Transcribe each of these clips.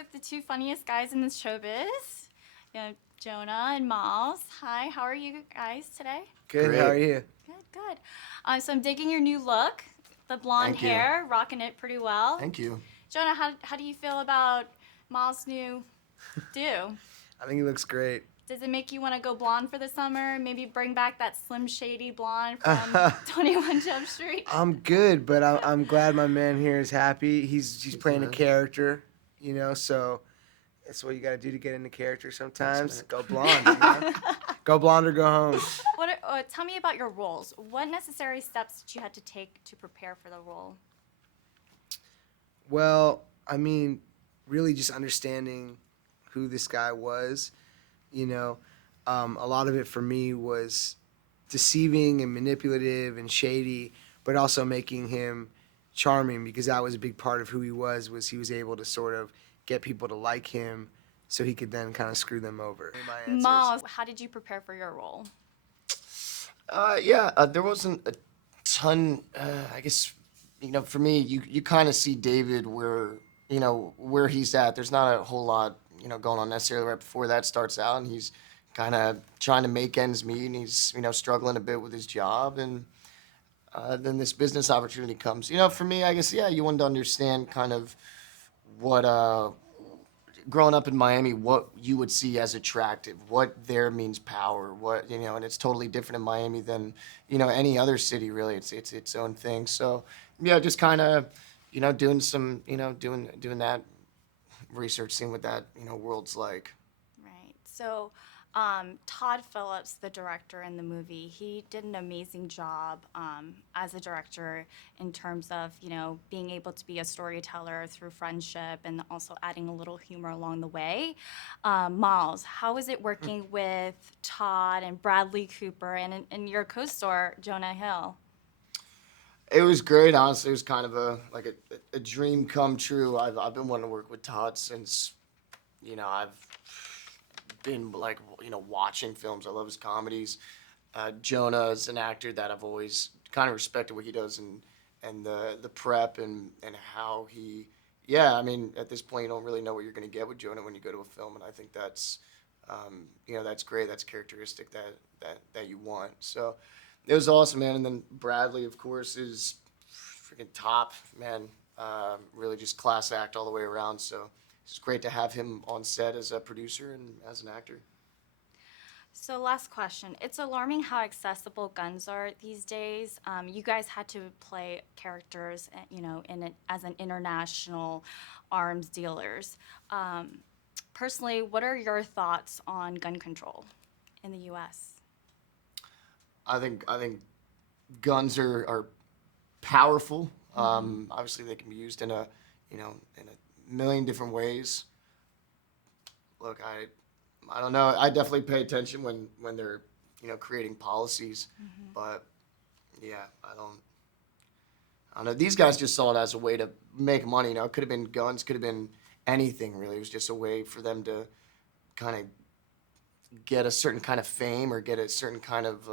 with the two funniest guys in the showbiz, Jonah and Miles. Hi, how are you guys today? Good, Great. how are you? Good. So I'm digging your new look, the blonde Thank you. hair, rocking it pretty well. Thank you. Jonah, how do you feel about Miles' new do? I think he looks great. Does it make you want to go blonde for the summer? Maybe bring back that Slim Shady blonde from 21 Jump Street? I'm good, but I'm glad my man here is happy. He's playing a character, so that's what you got to do to get into character sometimes. Go blonde, Go blonde or go home. Tell me about your roles. What necessary steps did you have to take to prepare for the role? Well, I mean, really just understanding who this guy was, a lot of it for me was deceiving and manipulative and shady, but also making him charming, because that was a big part of who he was he was able to sort of get people to like him so he could then kind of screw them over. Miles, how did you prepare for your role? There wasn't a ton, I guess, for me, you kind of see David where he's at. There's not a whole lot, going on necessarily right before that starts out, and he's kind of trying to make ends meet, and he's, struggling a bit with his job, and then this business opportunity comes. For me, I guess, you wanted to understand kind of what, growing up in Miami, what you would see as attractive, what there means power, what, and it's totally different in Miami than, any other city, really. It's its own thing. So, just kind of, doing some, doing that research, seeing what that, world's like. Right. So, Todd Phillips, the director in the movie, he did an amazing job as a director in terms of, being able to be a storyteller through friendship and also adding a little humor along the way. Miles, how was it working with Todd and Bradley Cooper and your co-star, Jonah Hill? It was great, honestly. It was kind of a dream come true. I've been wanting to work with Todd since, I've been watching films. I love his comedies. Jonah is an actor that I've always kind of respected what he does and the prep and how he, at this point you don't really know what you're going to get with Jonah when you go to a film, and I think that's, that's great. That's a characteristic that you want. So it was awesome, man. And then Bradley, of course, is freaking top, man. Really just class act all the way around. So it's great to have him on set as a producer and as an actor. So last question. It's alarming how accessible guns are these days. You guys had to play characters, as an international arms dealers. Personally, what are your thoughts on gun control in the U.S.? I think guns are powerful. Obviously, they can be used in a million different ways. Look, I don't know. I definitely pay attention when they're creating policies, but I don't know. These guys just saw it as a way to make money. It could have been guns, could have been anything really. It was just a way for them to kind of get a certain kind of fame or get a certain kind of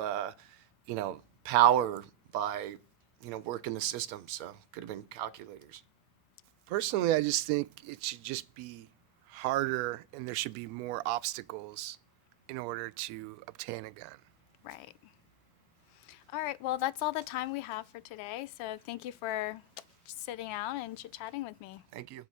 power by working the system. So could have been calculators. Personally, I just think it should just be harder, and there should be more obstacles in order to obtain a gun. Right. All right. Well, that's all the time we have for today. So thank you for sitting down and chit-chatting with me. Thank you.